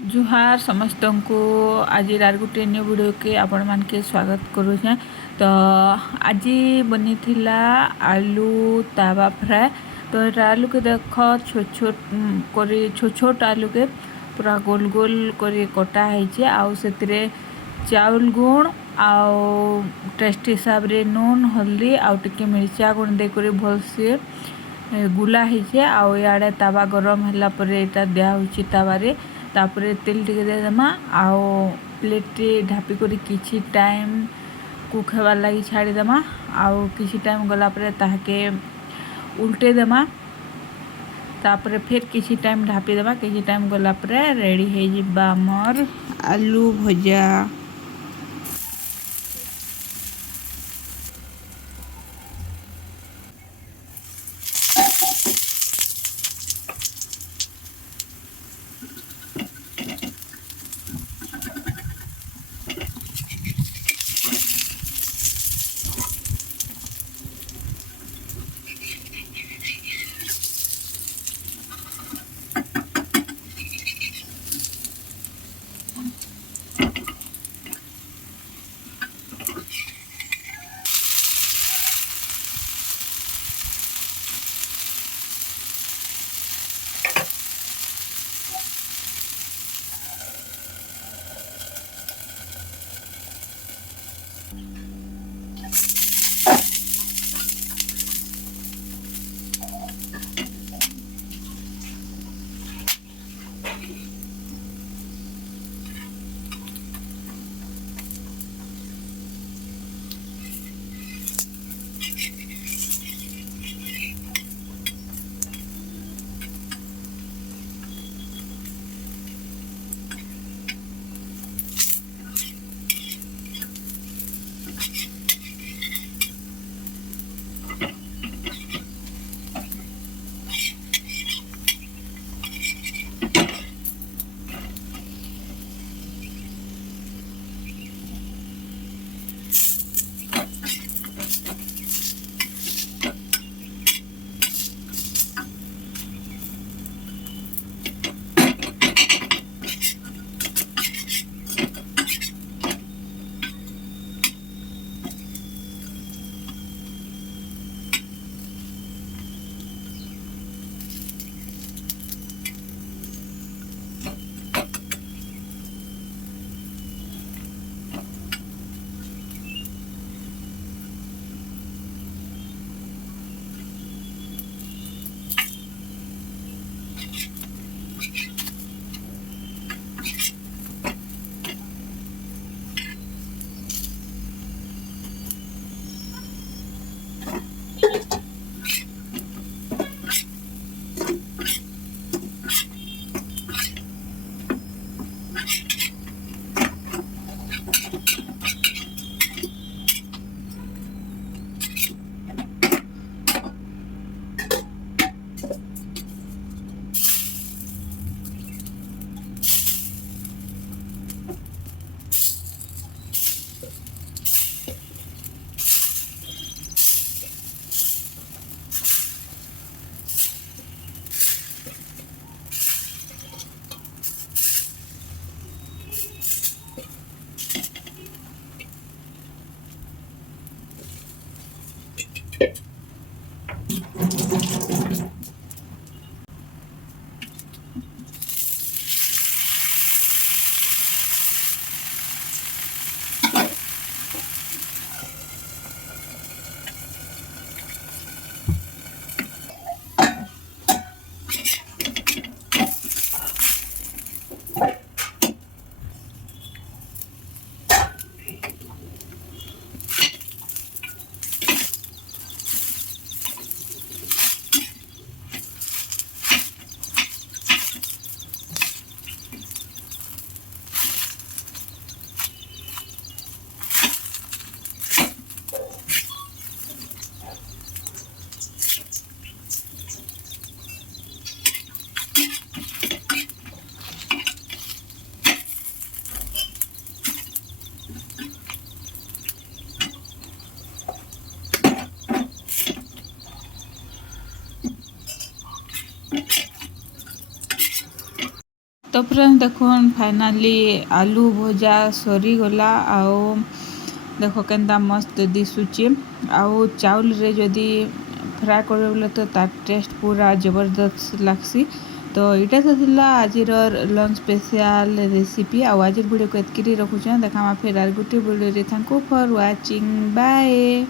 जुहार समस्त को आज गोटे न्यू वीडियो के आपण मान के स्वागत करुचे। तो आज बनी थिला आलू तावा फ्राए। तो ये आलू के देख छोट छोट करी छोट छोट आलू के पूरा गोल गोल करी कटा है। आउ से चाउल गुण आउ टेस्ट हिसाब रे नून हल्दी आउ टिके मिर्चा गुण दे करी भल से गुला है। आउ याडे तावा गरम हला पर एटा दिया होची तावारे। तापरे तेल टिके दे देमा आउ प्लेट ढापी करी किछि टाइम कुक हेबार लगी छाड़ी देमा। आउ किछि टाइम गला पर ताके उल्टे देमा। तापरे फिर किछि टाइम ढापी देमा। किछि टाइम गला पर रेडी हे जिबा हमर आलू भजा। तो फ्रेंड्स देखुन फाइनाली आलू भजा सरीगला आओ देख केन्ता मस्त दिशुचे आउ चाउल रे जदि फ्राए करबे बोले तो तार टेस्ट पूरा जबरदस्त लागसी। तो यहाँ तो थिला आज लंच स्पेशल रेसिपी आज वीडियो को एतकी रखुछे देखा फिर आर गोटे video. Thank you for watching bye.